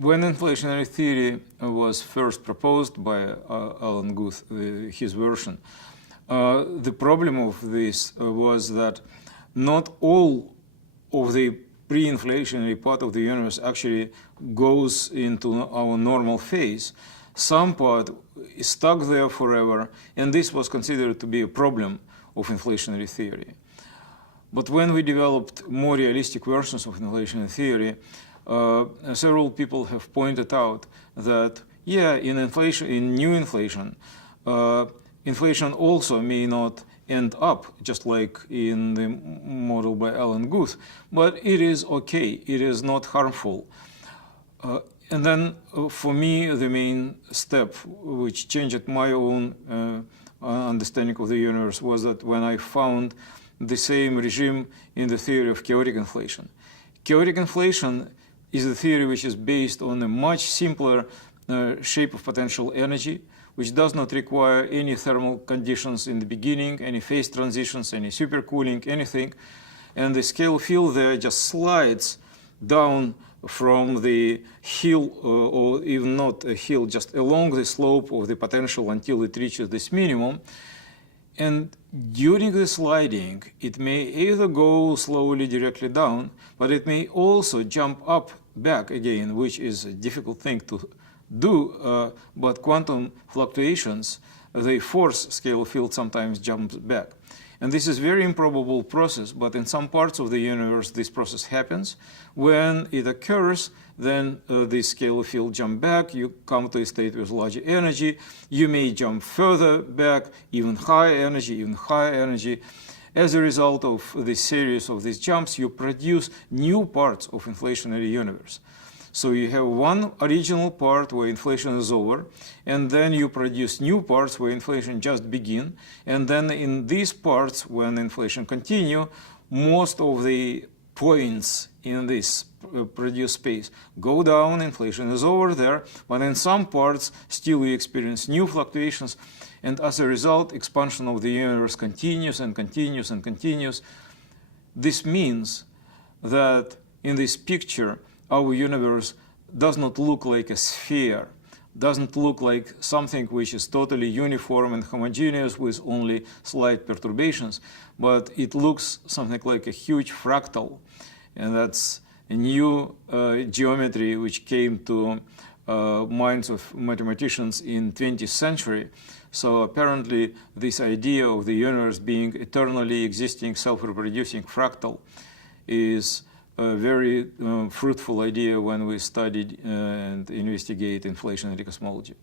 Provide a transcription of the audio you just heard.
When inflationary theory was first proposed by Alan Guth, his version, the problem of this was that not all of the pre-inflationary part of the universe actually goes into our normal phase. Some part is stuck there forever, and this was considered to be a problem of inflationary theory. But when we developed more realistic versions of inflationary theory, several people have pointed out that, yeah, in new inflation, inflation also may not end up just like in the model by Alan Guth, but it is okay, it is not harmful. And then for me, the main step which changed my own understanding of the universe was that when I found the same regime in the theory of chaotic inflation. Chaotic inflation is a theory which is based on a much simpler shape of potential energy, which does not require any thermal conditions in the beginning, any phase transitions, any supercooling, anything. And the scale field there just slides down from the hill, or even not a hill, just along the slope of the potential until it reaches this minimum. And during the sliding, it may either go slowly directly down, but it may also jump up back again, which is a difficult thing to do, but quantum fluctuations, the force scale field sometimes jumps back. And this is a very improbable process, but in some parts of the universe this process happens. When it occurs, then the scalar field jump back, you come to a state with larger energy, you may jump further back, even higher energy. As a result of this series of these jumps, you produce new parts of inflationary universe. So you have one original part where inflation is over, and then you produce new parts where inflation just begin, and then in these parts, when inflation continue, most of the points in this produced space go down, inflation is over there, but in some parts still we experience new fluctuations, and as a result, expansion of the universe continues and continues and continues. This means that in this picture, our universe does not look like a sphere, doesn't look like something which is totally uniform and homogeneous with only slight perturbations, but it looks something like a huge fractal. And that's a new geometry which came to minds of mathematicians in 20th century. So apparently this idea of the universe being eternally existing, self-reproducing fractal is a very fruitful idea when we studied and investigate inflationary cosmology.